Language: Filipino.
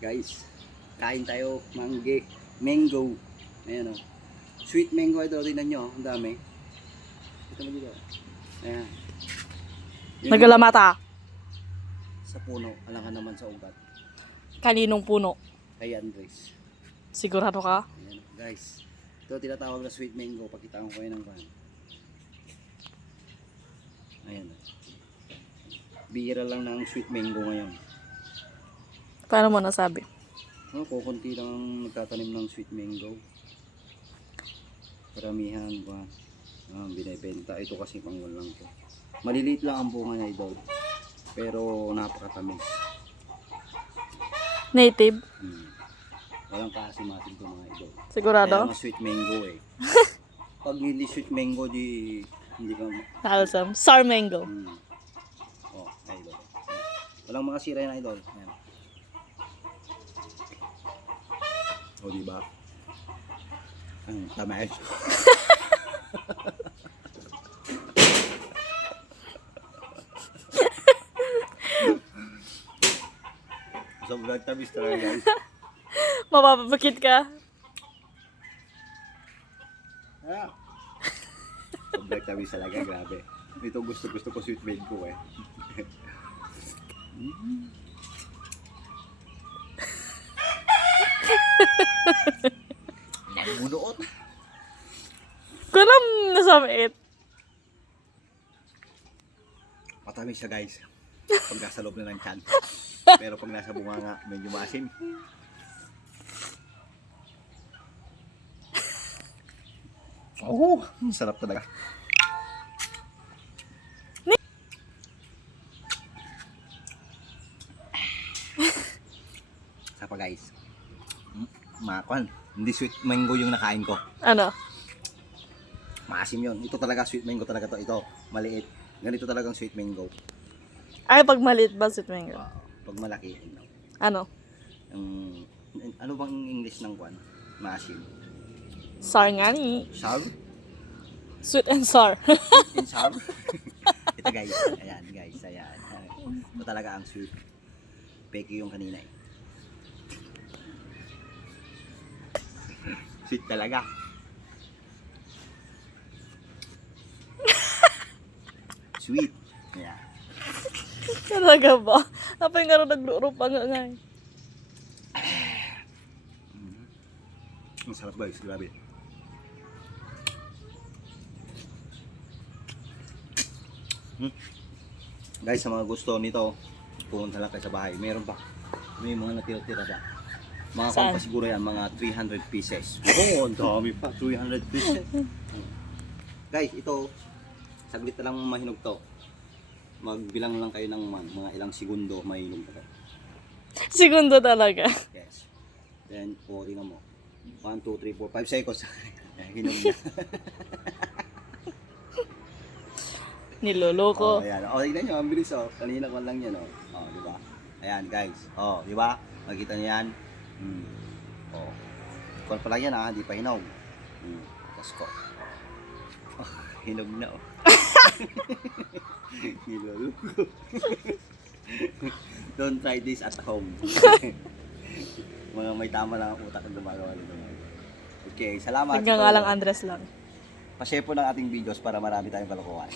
Guys, kain tayo mango. Ayan o. Sweet mango ito, tingnan nyo, ang dami. Ito mo dito. Ayan. Yun Nagalamata. sa puno, alangan naman sa ugat. Kaninong puno? Kay Andres. Sigurado ka? Ayan, guys. Ito tinatawag na sweet mango. Pakitaan ko kayo ng pan. Ayan. Bihira lang ng sweet mango ngayon. Paano mo nasabi? Kukunti lang ang nagtatanim ng sweet mango. Karamihan ba? Binibenta. Ito kasi pangwal lang to. Maliliit lang ang bunga niya, idol. Pero napakatamis. Native? Walang kaasimatin ko mga idol. Sigurado? Kaya nga sweet mango eh. Pag hindi sweet mango, hindi ka... Halsam. Sour mango. Oh, idol. Walang mga sira yan, idol. Ayan. O, diba? Ang tamis. Sobrang tamis talaga, guys. Mapapabakit ka? Sobrang tamis talaga, grabe. Ito gusto ko sweet mango eh. Bunuot. Kulam nasamit. Matamis siya, guys. Pag nasa loob na ng tiyan. Pero pag nasa bunga nga, medyo maasim. Oh, sarap talaga. Sapa, guys. Makon. Hindi sweet mango yung nakain ko. Ano? Maasim yun. Ito talaga sweet mango talaga to. Ito, maliit. Ganito talagang sweet mango. Ay, pag maliit ba sweet mango? Pag malaki, Ano? ano bang English ng kwan? Maasim. Sour nga ni. Sour? Sweet and sour. In sour? Ito, guys. Ayan, guys. Ayan. Ito talaga ang sweet. Peki yung kanina eh. Sweet talaga. Sweet. Ayan. Talaga ba? Apay nga rin nagluro pa nga nga. Ang sarap, guys. Grabe. Guys, sa mga gusto nito, pumunta lang kayo sa bahay. Meron pa. May mga natira-tira pa. Mga Saan? kung pa siguro yan, mga 300 pieces. Oo, ang dami pa. 300 pieces. Guys, ito, saglit na lang mahinog to. Magbilang lang kayo ng mga ilang segundo, mahinog na to. Segundo talaga. Yes. Then, tingnan mo. 1, 2, 3, 4, 5 seconds. Hinog na. Niloloko. Ayan. Tignan nyo, ang bilis Kanina ko lang yan di ba? Ayan, guys. Di ba? Makita niyo yan. Kung pala yan hindi pa hinog. Tapos ko. Hinog na Niloloko. Don't try this at home. Mga may tama lang ang utak na gumagawa nito. Okay, salamat. Hanggang nga lang Andres lang. Pa-share po ng ating videos para marami tayong kalokohan.